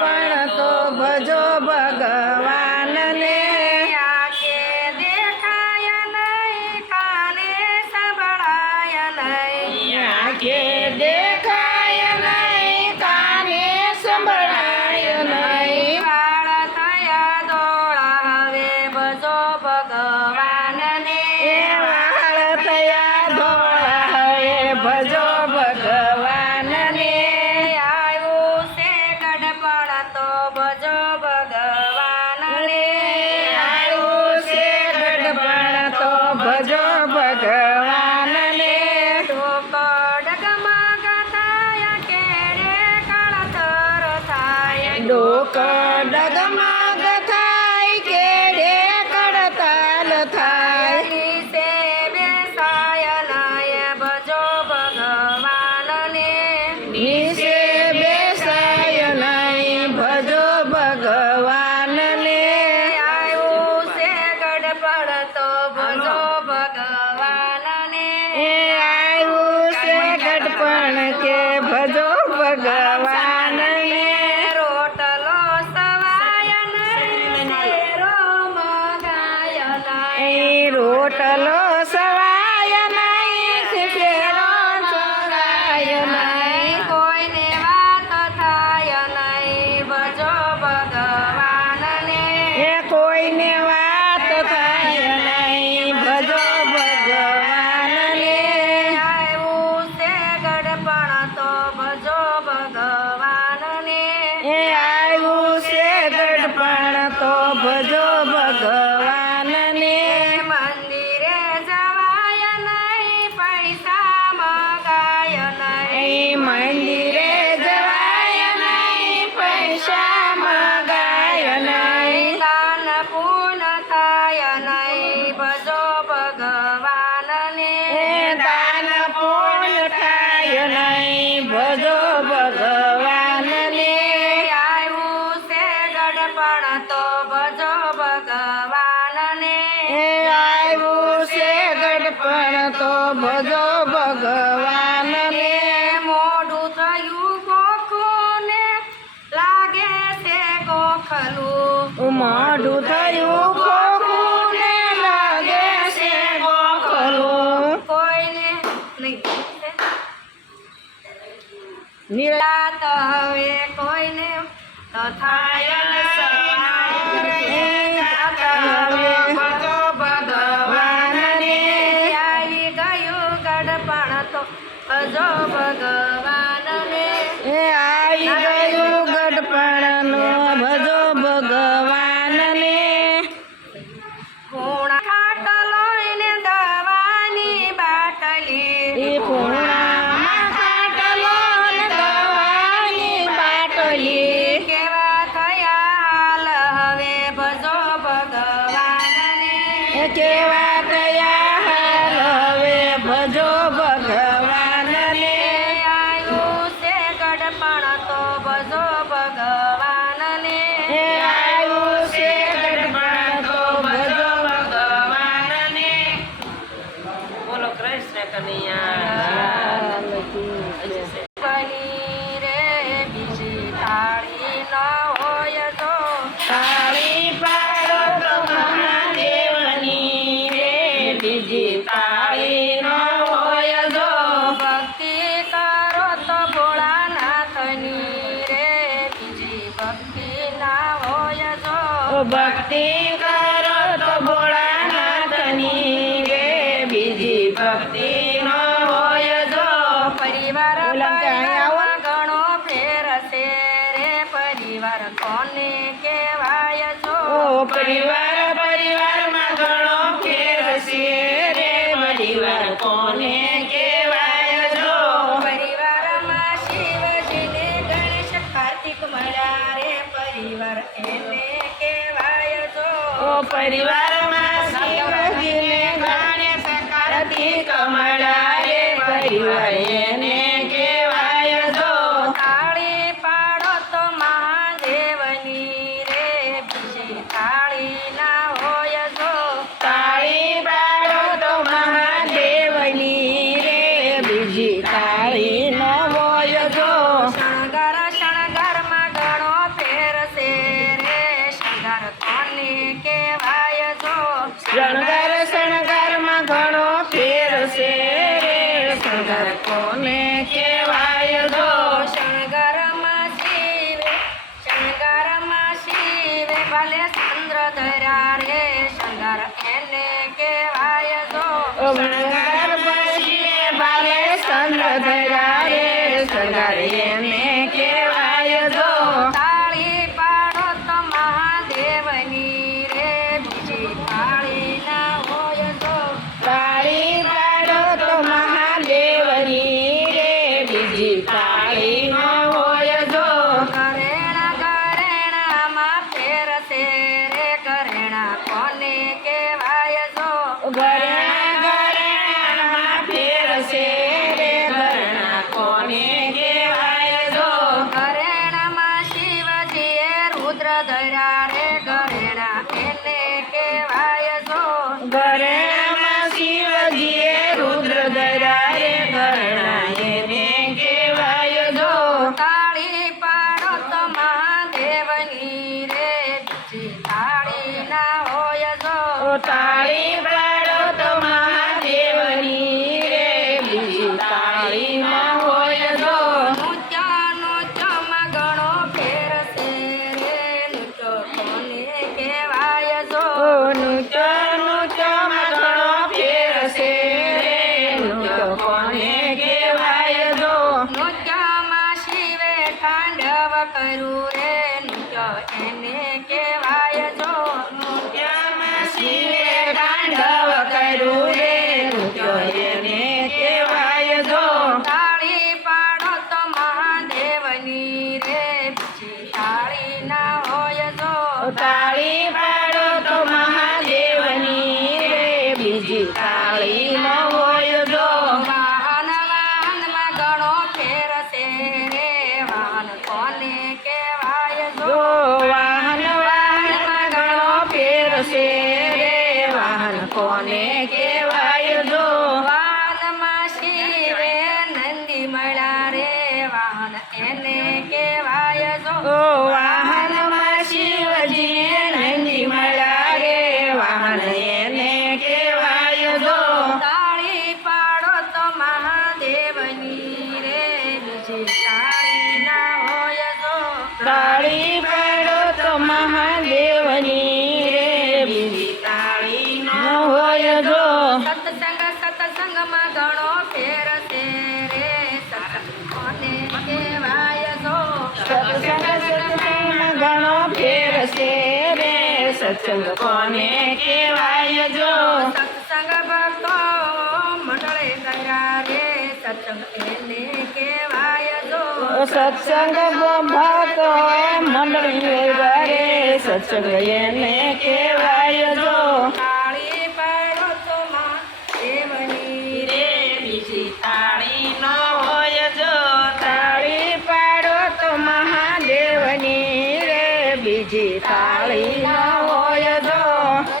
પણ તો ભજો ભગવાનને આંખે દેખાય નહીં કાને સંભળાય નહીં આંખે દેખાય નહીં કાને સંભળાય નહીં વાળ થયા ધોળા હવે ભજો ભગવાનને એ વાળ થયા ધોળા હવે ભજો ભગવાનને આવ્યું છે ગડપણ તો ભજો ભગવાનને આવ્યું છે ગઢપણ તો ભજો ભગવાનને ડોકડ ગમગ થાય કેડે કળતર થાય ડોક ડગમગ થાય કેડે કડતાલ થાય નીચે બેસાય નય ભજો ભગવાનને નીચે બેસાય નહીં ભજો ભગવાનને આવ્યું છે ગડપણ તો ભજો ભગવાનને એ આવ્યું છે ગઢપણ કે ભજો ભગવાનને રોટલો સવાય નહીં શેરો મગાય નહીં એ રોટલો સવાય નહીં ફેરો ચોરાય નહીં કોઈને વાત થાય નહીં ભજો ભગવાનને એ કોઈને વાત થાય નહીં ભજો ભગવાનને આવ્યું છે ગડપણ તો ભજો ભગવાનને એ આવ્યું છે ગઢપણ તો ભજો ભગવાનને મંદિરે જવાય નહીં પૈસા મગાય નહીં એ મંદિરે જવાય નહીં પૈસા મગાય નહીં દાન પૂન થાય નહીં ભજો ભગવાનને એ દાન પૂર્ણ થાય નહીં ભજો ભગવાનને આવ્યું છે ગડપણ તો ભજો ભગવાનને એ આવ્યું છે ગઢપણ તો ભજો ભગવાનને મોઢું થયું ગોખું ને લાગે છે ગોખલું મોઢું થયું ખોખું ને લાગે છે ગોખલું કોઈને નહીં નિરા રાત હવે કોઈને તો થાય એ નહીં રાત હવે ભજો ભગવાનને આવી ગયું ગડપણ તો ભજો ભગવાનને એ આવી ગયું ગઢપણનું ભજો ભગવાનને પૂણા ખાટલો ને દવાની બાટલી એ પૂર્ણામાં ખાટલો ને દવાની બાટલી કેવા થયા હાલ હવે ભજો ભગવાનને એ કેવા થયા હાલ હવે ભજો ભગવાનને આવ્યું છે ગડપણ તો ભજો ભગવાનને એ આવ્યું છે ગઢપણ તો ભજો ભગવાનને બોલો કૃષ્ણ કનૈયા કની રે બીજી થાળી ન હોય તો તાળી પાડો તો મહાદેવની રે બીજી તાળી ન હોય જો ભક્તિ કરો તો ભોળાનાથની રે બીજી ભક્તિ ના હોય જો ભક્તિ કરો તો ભોળાનાથની રે બીજી ભક્તિ ન હોય જો પરિવાર બોલો કે અહીં આવો. પરિવારમાં ઘણો ફેર છે રે પરિવાર કોને કહેવાય છો ઓ પરિવારમાં ઘણો ફેર છે રે પરિવાર કોને કહેવાય જો પરિવારમાં શિવજીને ગણેશ કાર્તિક મળ્યા રે પરિવાર એને કહેવાય છો ઓ પરિવારમાં શિવજીને ગણેશ કાર્તિક મળ્યા રે પરિવાર એને કહેવાય જો થાળી પાડો તો મહાદેવની રે બીજી થાળી ના હોય જો તાળી પાડો તો મહાદેવની રે બીજી તાળી ન હોય જો શણગારમાં ઘણો ફેર કોને કહેવાય જો શણગારમાં શિવે ભલે ચંદ્ર ધર્યા રે શણગાર એને કહેવાય જો શણગાર શિવે ભાલે ચંદ્ર ધર્યા રે શણગાર એને કહેવાય જો તાળી પાડો તો મહાદેવની રે બીજી તાળી ના હોય જો તાળી પાડો તો મહાદેવની રે બીજી તાળી ન હોય જો ઘરેણામાં ફેરશે રે ઘરેણા કોને કહેવાય જો ઘરેણામાં ફેરશે રે ઘરેણા કોને કહેવાય જો ઘરેણામાં શિવજીએ રુદ્ર ધર્યા રે ઘરેણા એને કહેવાય જો ઘરેણામાં શિવજીએ રુદ્ર ધર્યા રે ઘરેણા એને કહેવાય જો તાળી પાડો તો મહાદેવની રે બીજી તાળી ના હોય જો તાળી પાડો તો મહાદેવની રે બીજી તાળી ન હોય જો નૃત્યમાં ઘણો ફેરશે રે નૃત્ય કોને કહેવાય જો નૃત્યમાં ઘણો ફેરશે રે નૃત્ય કોને કહેવાય જો નૃત્યમાં શિવે તાંડવ કર્યું રે નૃત્ય એને કહેવાય જો નૃત્યમાં શિવે તાંડવ કર્યું રે નૃત્ય એને કહેવાય જો તાળી પાડો તો મહાદેવની રે બીજી તાળી ના હોય જો તાળી પાડો તો મહાદેવની રે બીજી તાળી ન હોય જો વાહનમાં ઘણો ફેરશે રે વાહન કોને કહેવાય જો વાહનમાં ઘણો ફેરશે રે વાહન કોને કહેવાય જો વાહનમાં શિવે નંદી મળ્યા રે વાહન એને કહેવાય જો વાહનમાં શિવજી નંદી મળ્યા રે વાહન એને કહેવાય જો તાળી પાડો તો મહાદેવની રે બીજી તાળી ના હોય જો તાળી પાડો તો મહાદેવની રે બીજી તાળી ન હોય જો સત્સંગમાં ઘણો ફેરશે રે સત્સંગ કોને કહેવાય જો સત્સંગમાં ઘણો ફેરશે રે સત્સંગ કોને કહેવાય જો સત્સંગ ભક્તો મંડળે કર્યા રે સત્સંગ એને કહેવાય જો સત્સંગ ભક્તો મંડળી રે સત્સંગ એને કહેવાય જો તાળી પાડો તો મહાદેવની રે બીજી તાળી